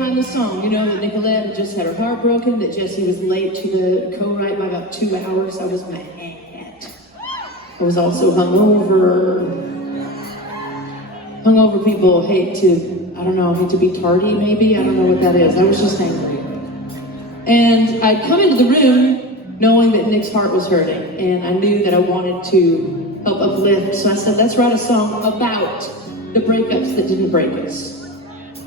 behind the song. You know that Nicolette had just had her heart broken, that Jesse was late to the co-write by about 2 hours. I was mad. I was also hungover. Hungover people hate to be tardy maybe. I don't know what that is. I was just angry. And I'd come into the room knowing that Nick's heart was hurting, and I knew that I wanted to help uplift. So I said, let's write a song about the breakups that didn't break us.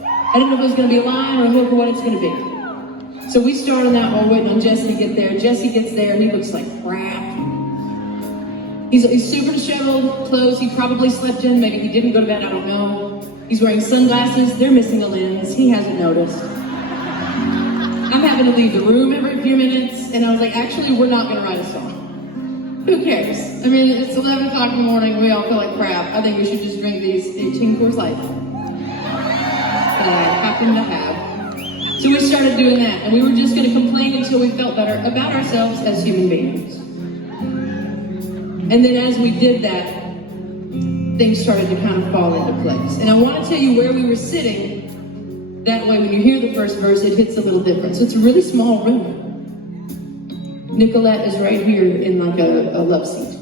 I didn't know if it was going to be a line or a hook or what it's going to be. So we started on that while waiting on Jesse to get there. Jesse gets there, he looks like crap. He's super disheveled, clothes he probably slept in, maybe he didn't go to bed, I don't know. He's wearing sunglasses, they're missing a lens, he hasn't noticed. I'm having to leave the room every few minutes, and I was like, actually, we're not going to write a song. Who cares? I mean, it's 11 o'clock in the morning, we all feel like crap. I think we should just drink these 18 Coors Light that I happen to have. So we started doing that, and we were just going to complain until we felt better about ourselves as human beings. And then as we did that, things started to kind of fall into place. And I want to tell you where we were sitting. That way, when you hear the first verse, it hits a little different. So it's a really small room. Nicolette is right here in like a love seat.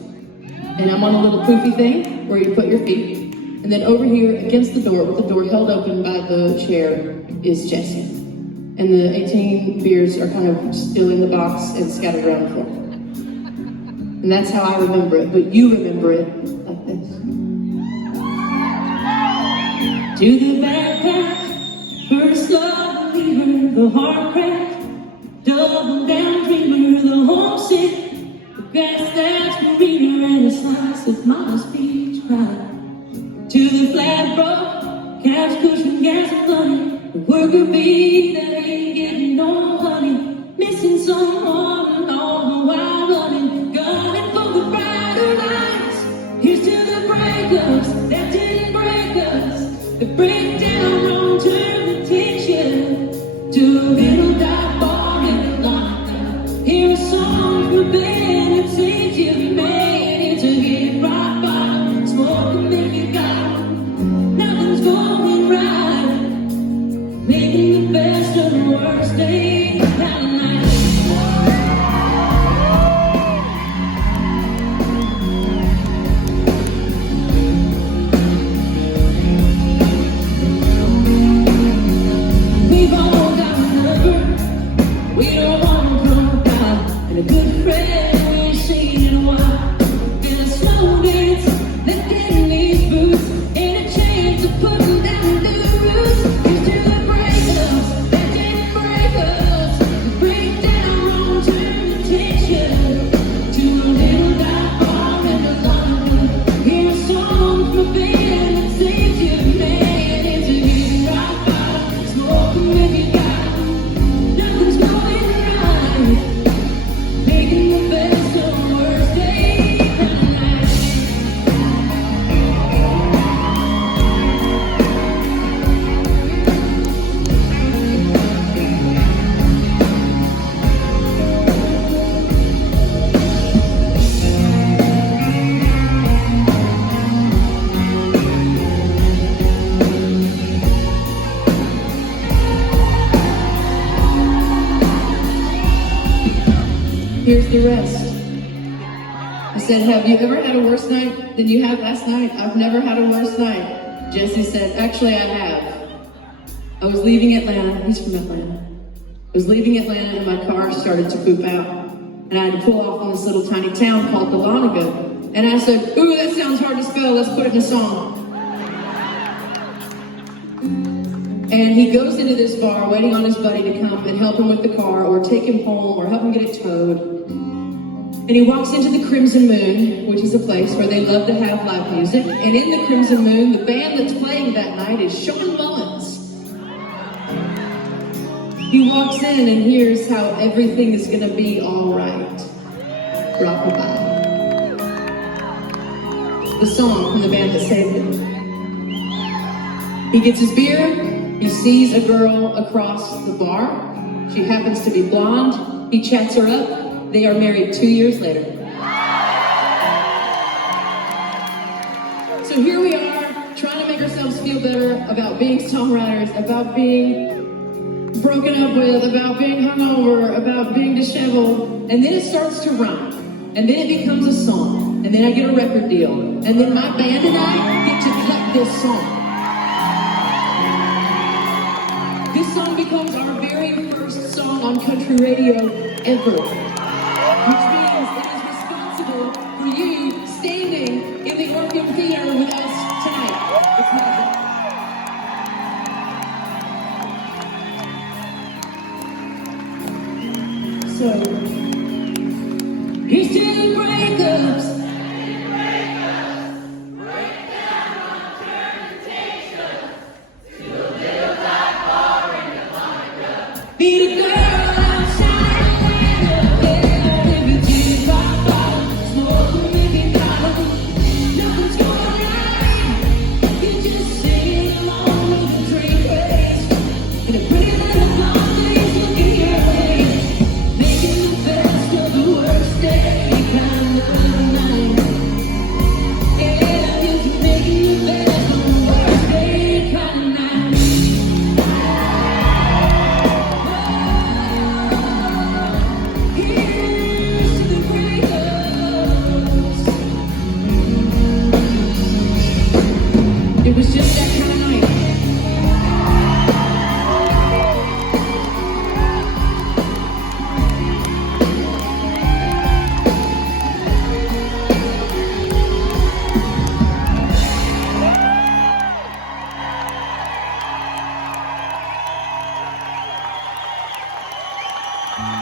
And I'm on a little poofy thing where you put your feet. And then over here against the door, with the door held open by the chair, is Jesse. And the 18 beers are kind of still in the box and scattered around the floor. And that's how I remember it, but you remember it like this. To the backpack, first love believer, the heart crack, double down dreamer, the homesick, the grass that's greener, and a slice of mama's peach pie. To the flat broke, couch cushion, gas and money, the worker bee that ain't getting no honey, missing someone and all the while running, gunning for the brighter lights. Here's to the breakups that didn't break us, the breakdown long-term attention, to a little dark bar in Dahlonega. Hear a song for Ben that sings you made it to hit rock bottom, smoke and make it got. Nothing's going right, making the best of the worst days of Dahlonega. We've all got a number we don't want to come about, and a good friend we ain't seen in a while. Been a slow dance, lifting these boots, and a chance of putting down the roots. Here's to the breakups that didn't break us, the breakdown long-term attention, to a little dark bar in Dahlonega. Hear a song from a band that saves you, man, into his rock bottom, smoking with you got. Nothing's going right, making the best of the worst days of the night. Here's the rest. I said, have you ever had a worse night than you had last night? I've never had a worse night. Jesse said, actually I have. I was leaving Atlanta. He's from Atlanta. I was leaving Atlanta and my car started to poop out. And I had to pull off in this little tiny town called Dahlonega. And I said, ooh, that sounds hard to spell. Let's put it in a song. And he goes into this bar waiting on his buddy to come and help him with the car or take him home or help him get it towed. And he walks into the Crimson Moon, which is a place where they love to have live music. And in the Crimson Moon, the band that's playing that night is Sean Mullins. He walks in and hears how everything is going to be all right. Rockabye. The song from the band that saved him. He gets his beer. He sees a girl across the bar. She happens to be blonde. He chats her up. They are married 2 years later. So here we are, trying to make ourselves feel better about being songwriters, about being broken up with, about being hungover, about being disheveled, and then it starts to rhyme, and then it becomes a song, and then I get a record deal, and then my band and I get to cut this song. This song becomes our very first song on country radio ever, which means it is responsible for you standing in the Orpheum Theater with us tonight. It's magic. So, here's to the breakups. Be the girl outside the window, yeah, maybe gin pop bottle, smoke maybe bottle. Nothing's going right. You're just singing along with a drink race in a pretty little bar.